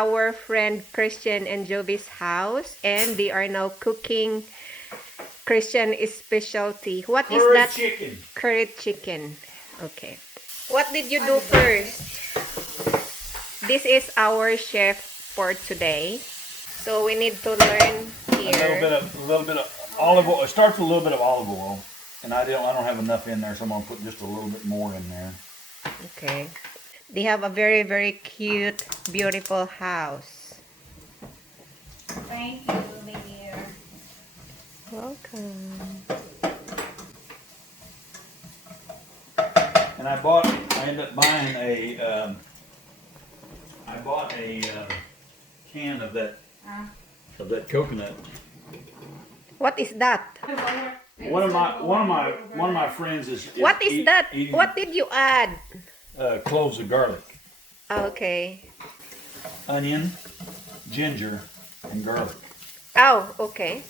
our friend Christian and Jovy's house, and they are now cooking Christian's specialty. What is Curried that? chicken. Curried chicken. Okay. What did you do first? This is our chef for today. So we need to learn here. A little bit of olive oil. It starts with a little bit of olive oil, and I don't have enough in there, so I'm gonna put just a little bit more in there. Okay. They have a very, very cute, beautiful house. Thank you, dear. Welcome. And I ended up buying a can of that coconut. What is that? One of my friends is What is that? eating, What did you add? cloves of garlic, Okay. onion, ginger, and garlic. Oh, okay.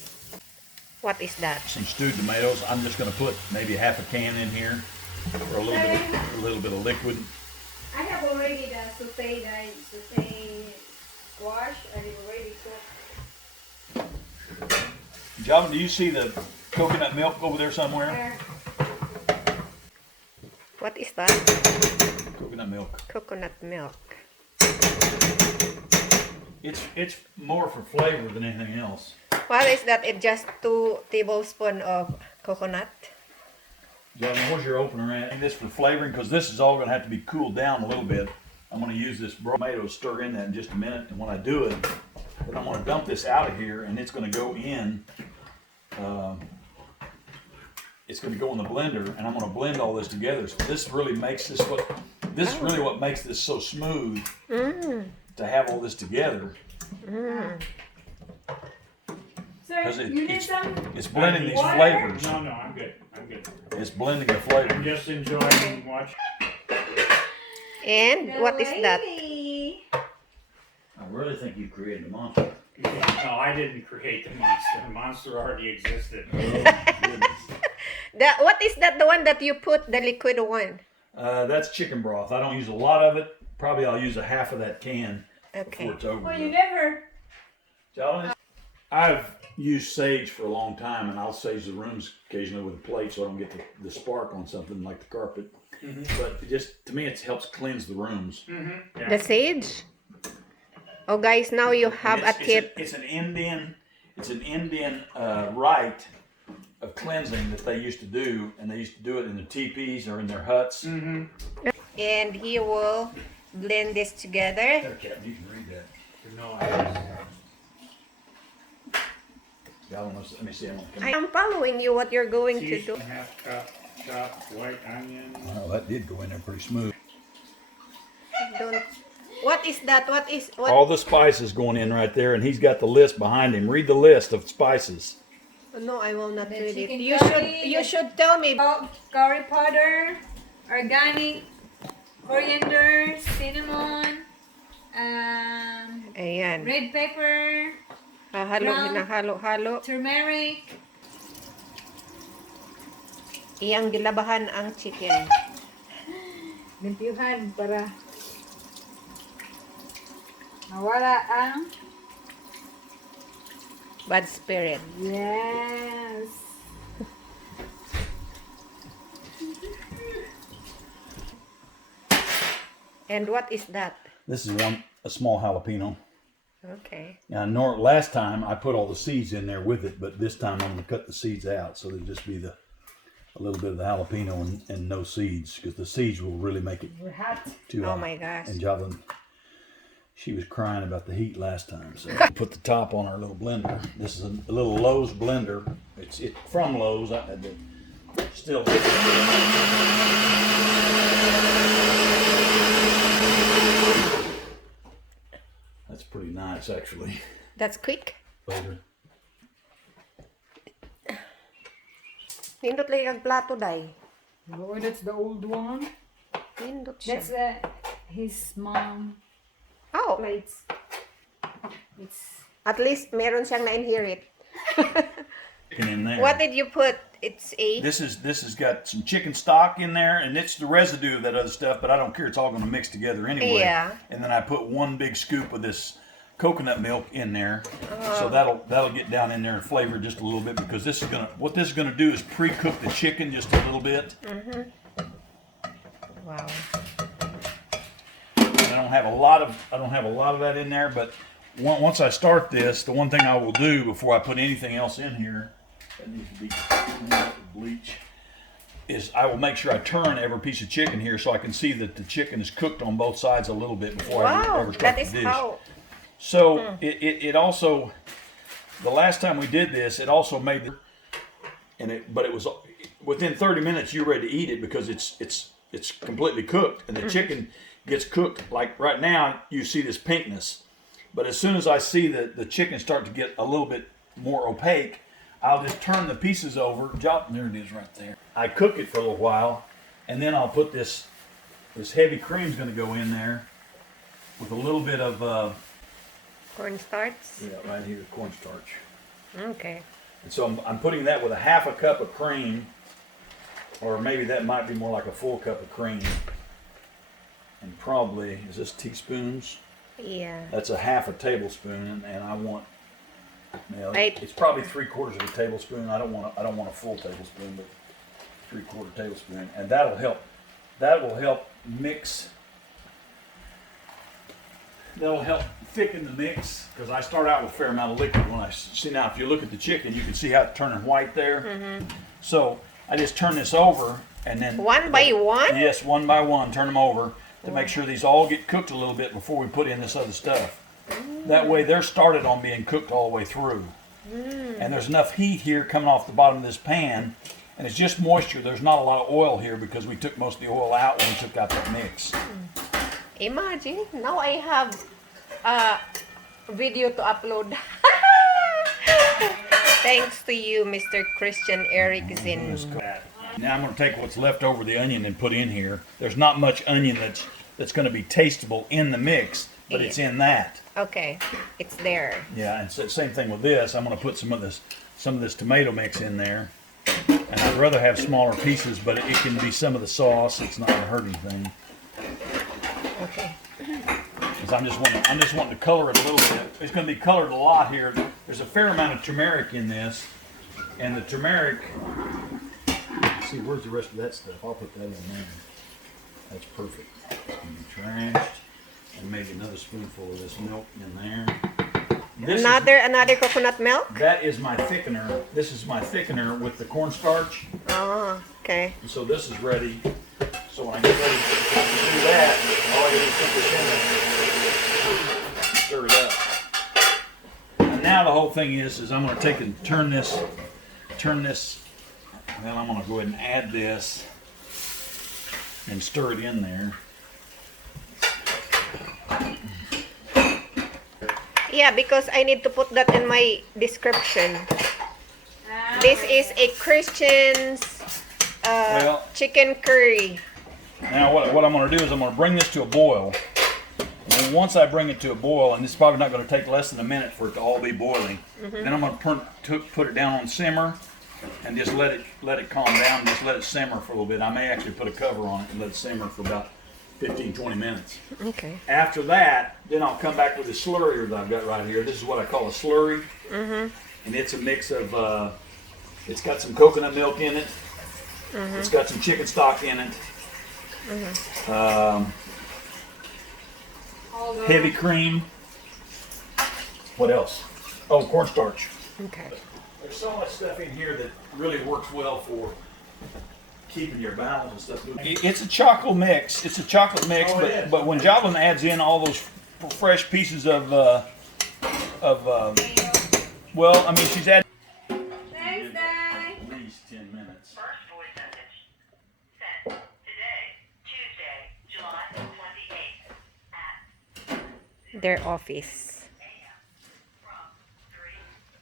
What is that? Some stewed tomatoes. I'm just going to put maybe half a can in here for a little bit of liquid. I have already the sauté squash. I have already cooked. Jovy, do you see the coconut milk over there somewhere? What is that? Coconut milk. Coconut milk. It's more for flavor than anything else. What is that? It's just 2 tablespoons of coconut. Jovy, where's your opener at? And this for flavoring, because this is all going to have to be cooled down a little bit. I'm going to use this tomato stir in that in just a minute, and when I do it, then I'm going to dump this out of here, and it's going to go in. It's going to go in the blender, and I'm going to blend all this together. So this really makes this is really what makes this so smooth. To have all this together. Sir, you need some? It's blending these flavors. No, I'm good. I'm good. It's blending the flavors. I'm just enjoying watching. And what is that? Lady. I really think you created a monster. No, I didn't create the monster. The monster already existed. What is that? The one that you put the liquid one? That's chicken broth. I don't use a lot of it. Probably I'll use a half of that can before it's over. Well, you never. Jovy, I've used sage for a long time, and I'll sage the rooms occasionally with a plate so I don't get the spark on something like the carpet. But to me, it helps cleanse the rooms. Yeah. The sage? Oh, guys, now you have a tip. It's an Indian rite of cleansing that they used to do, and they used to do it in the teepees or in their huts. And he will blend this together. There, Captain, you can read that. No, Let me see. I am following you what you're going to do. teaspoon, half cup chopped white onion. Oh, that did go in there pretty smooth. What is that? What? All the spices going in right there, and he's got the list behind him. Read the list of spices. No, I will not read it. chicken You curry, should tell me. Curry powder, organic, coriander, cinnamon, Ayan. red pepper, Hinahalo-halo. turmeric. Iyang gilabahan ang chicken. Limpyuhan para mawala ang Bad spirit. yes. And what is that? This is a small jalapeno. Okay. Now, last time I put all the seeds in there with it, but this time I'm going to cut the seeds out, so there'll just be a little bit of the jalapeno and no seeds, because the seeds will really make it too hot. Oh my gosh. And Jocelyn, she was crying about the heat last time, so put the top on our little blender. This is a little Lowe's blender. It's from Lowe's. I had to still. That's pretty nice, actually. That's quick. Later. Nindot lagi kag plato, day. Oh, that's the old one. Nindot siya. That's his mom Oh, plates. It's at least meron siyang na-inherit. In there. What did you put it's a... This has got some chicken stock in there, and it's the residue of that other stuff, but I don't care. It's all going to mix together anyway. Yeah. And then I put one big scoop of this coconut milk in there, so that'll get down in there and flavor just a little bit, because what this is gonna do is pre-cook the chicken just a little bit. Wow. And I don't have a lot of that in there, but once I start this, the one thing I will do before I put anything else in here that needs to be cleaned up with bleach is I will make sure I turn every piece of chicken here so I can see that the chicken is cooked on both sides a little bit before I ever start the dish. How... So it also, the last time we did this, it also made but it was within 30 minutes you're ready to eat it, because it's completely cooked, and the chicken gets cooked. Like right now you see this pinkness, but as soon as I see that the chicken start to get a little bit more opaque, I'll just turn the pieces over. There it is right there. I cook it for a little while, and then I'll put this heavy cream's going to go in there with a little bit of cornstarch? yeah, right here, cornstarch. Okay. And so I'm putting that with a half a cup of cream, or maybe that might be more like a full cup of cream. And probably, is this teaspoons? Yeah. That's a half a tablespoon, and I want, it's probably 3/4 of a tablespoon. I don't want a full tablespoon, but 3/4 tablespoon, and that will help mix. That'll help thicken the mix, because I start out with a fair amount of liquid. When I see now, if you look at the chicken, you can see how it's turning white there. So I just turn this over, and then one by one. Yes, one by one, turn them over to make sure these all get cooked a little bit before we put in this other stuff. That way they're started on being cooked all the way through. And there's enough heat here coming off the bottom of this pan, and it's just moisture. There's not a lot of oil here because we took most of the oil out when we took out that mix. Imagine, now I have a video to upload. Thanks to you, Mr. Christian Ericksen. Now I'm going to take what's left over the onion and put in here. There's not much onion that's going to be tasteable in the mix, but it's in that. Okay, it's there. Yeah, and so same thing with this. I'm going to put some of this tomato mix in there. And I'd rather have smaller pieces, but it can be some of the sauce. It's not going to hurt anything. Okay. Because I'm just wanting to color it a little bit. It's going to be colored a lot here. There's a fair amount of turmeric in this, and the turmeric. Let's see, where's the rest of that stuff? I'll put that in there. That's perfect. It's going to be tranched, and maybe another spoonful of this milk in there. Another coconut milk? That is my thickener. This is my thickener with the cornstarch. Oh, okay. And so this is ready. So when I get ready to do that, all I do is put this in there, stir it up. And now the whole thing is I'm going to take and turn this, and then I'm going to go ahead and add this and stir it in there. Yeah, because I need to put that in my description. This is a Christian's chicken curry. Now what I'm going to do is I'm going to bring this to a boil. And once I bring it to a boil, and it's probably not going to take less than a minute for it to all be boiling, then I'm going to put it down on simmer and just let it calm down, just let it simmer for a little bit. I may actually put a cover on it and let it simmer for about 15-20 minutes. Okay. After that, then I'll come back with the slurry that I've got right here. This is what I call a slurry. And it's a mix of, it's got some coconut milk in it. It's got some chicken stock in it. Heavy cream. What else? Oh, cornstarch. Okay. There's so much stuff in here that really works well for keeping your bowels and stuff moving. It's a chocolate mix. It's a chocolate mix, but when Jocelyn adds in all those fresh pieces of well, I mean, she's adding at least 10 minutes. First voice message sent today, Tuesday, July 28th at Their office. from 313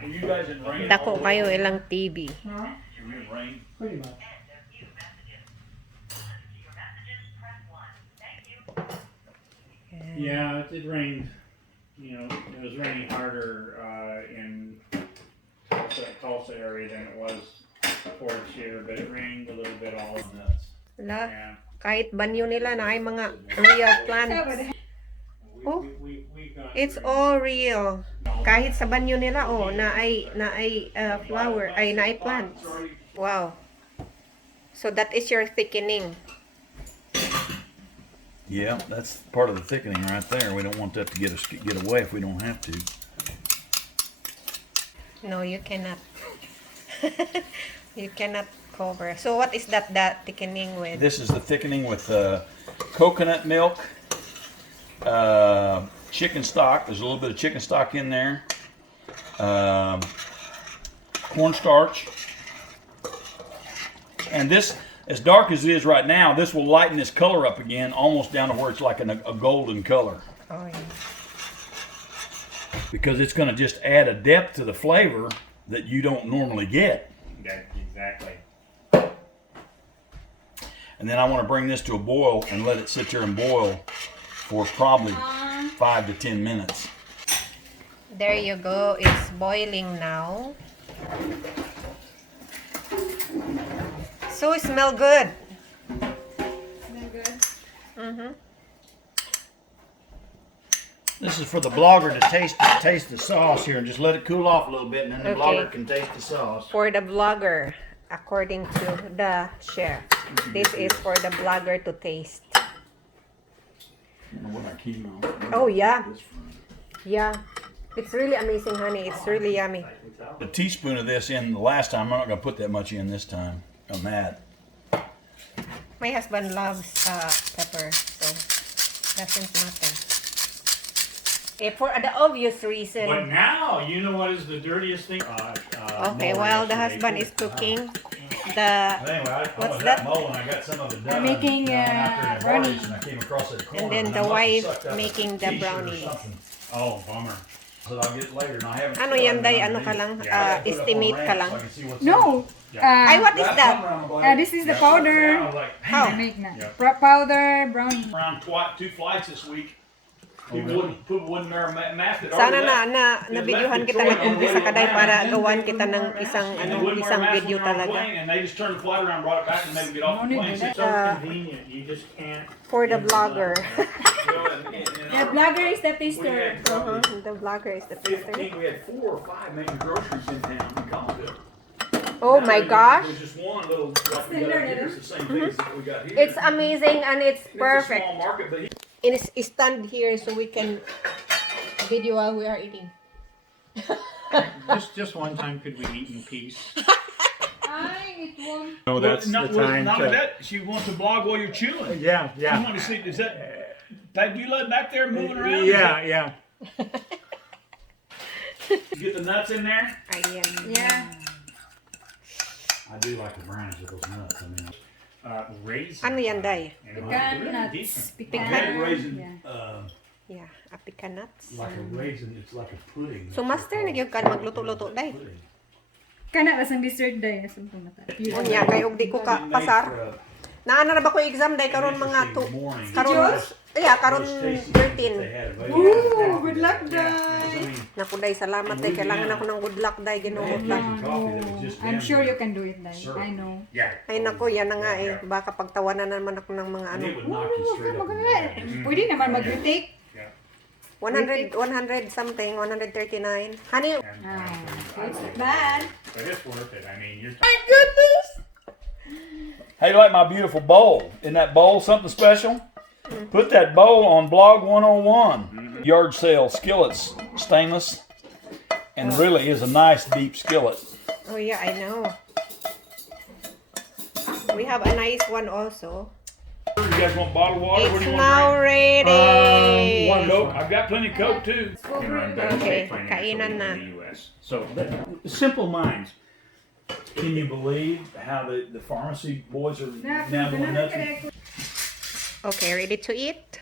Were you guys in rain? Dako kayo ilang TV. Were you in rain? Pretty much. new messages. Listen to your messages, press 1. Thank you. Yeah, it rained. you know, it was raining harder in Tulsa area than it was Fort here, but it rained a little bit all nuts. La, Yeah. kahit banyo nila na ay mga real plants. Oh, it's all real. Kahit sa banyo nila, oh, na ay flower, ay na ay plants. Wow. So that is your thickening. Yeah, that's part of the thickening right there. We don't want that to get away if we don't have to. No, you cannot. You cannot cover. So what is that thickening with? This is the thickening with coconut milk, chicken stock. There's a little bit of chicken stock in there. Cornstarch. And this, as dark as it is right now, this will lighten this color up again, almost down to where it's like a golden color. Oh, yeah. Because it's going to just add a depth to the flavor that you don't normally get. Exactly. And then I want to bring this to a boil and let it sit there and boil for probably 5 to 10 minutes. There you go. It's boiling now. So it smell good. Smell good? Mm-hmm. This is for the blogger to taste the sauce here and just let it cool off a little bit, and then the Okay. blogger can taste the sauce. For the blogger, according to the chef. This is for the blogger to taste. Oh, yeah. Yeah. It's really amazing, honey. It's really yummy. A teaspoon of this in the last time. I'm not going to put that much in this time on that. My husband loves pepper, so doesn't matter. For the obvious reason. But now, you know what is the dirtiest thing? Okay, while the husband is cooking, the what's that? I got some of it done. I'm making brownies. And I came across it at the corner, And then and the I must have wife sucked up a making the t-shirt or brownies. something Oh, bummer. that I'll get later, and I haven't Ano put yan, it Day? underneath. Ano ka lang? I gotta put it up on Estimate ka ranch lang? so I can see what's No. Ay, what is That's that? something around the blade. This is the Yeah. powder. I was like, How? I make na. Yeah. Powder brownie. around 2 flights this week. People wouldn't wear math. Sana na videohan kita ng umpisa kaday para gawan kita ng isang video talaga. And they just turned the flight around, brought it back, and made them get off the plane. It's so convenient. You just can't. For the blogger. The blogger is the taster. The blogger is the taster. We had 4 or 5 making groceries in town in Collinsville. Oh my gosh. There's just one little, like we got here, it's the same thing as we got here. It's amazing and it's It's a perfect. small market, but It's stand here so we can video while we are eating. Just one time could we eat in peace? Ay, it won't. No, that's not, the time not to. that. She wants to blog while you're chewing. Yeah, You yeah. want to see? Is that? Pat, do you let back there moving around? Yeah, yeah. You get the nuts in there. Ayan. Yeah. I do like the brownies with those nuts. I mean, Raisins. Ano yan, Day? Pecan nuts. I Pecan. had raisin, Yeah. Yeah, pecan nuts. like a raisin. It's like a pudding. So master nagyog ka magluto-luto, Day. Pudding. Kana rasang dessert day na sa mata. Unya kay og di ko ka pasar. Naana na ba ko exam Day karon mga karon karon 13. Ooh, good luck, Day. Naku Day, salamat Day. Kailangan ako ng good luck Day, Ginoo lang. I'm sure you can do it, Day. I know. Yeah. Ay naku, yan na nga eh. Baka pagtawanan naman ako ng mga And ano. it would knock you straight up. Pwede naman mag-retake. 100 something, 139. Honey, It's bad. But it's worth it. I mean, you're. my goodness. How you like my beautiful bowl? Isn't that bowl something special? Put that bowl on Blog 101. Yard sale skillets, stainless, and really is a nice deep skillet. Oh yeah, I know. We have a nice one also. You guys want bottled water? What It's do you now want to ready. drink? Coke? I've got plenty of Coke too. Okay, kainan na. In the U.S. So simple minds. Can you believe how the pharmacy boys are now doing nuts? Okay, ready to eat?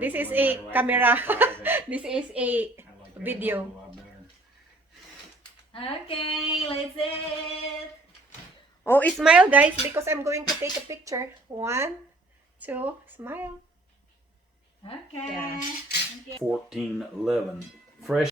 This is a camera. This is a video. Okay, let's eat. Oh, smile, guys, because I'm going to take a picture. 1, 2, smile. Okay. 1411. Fresh.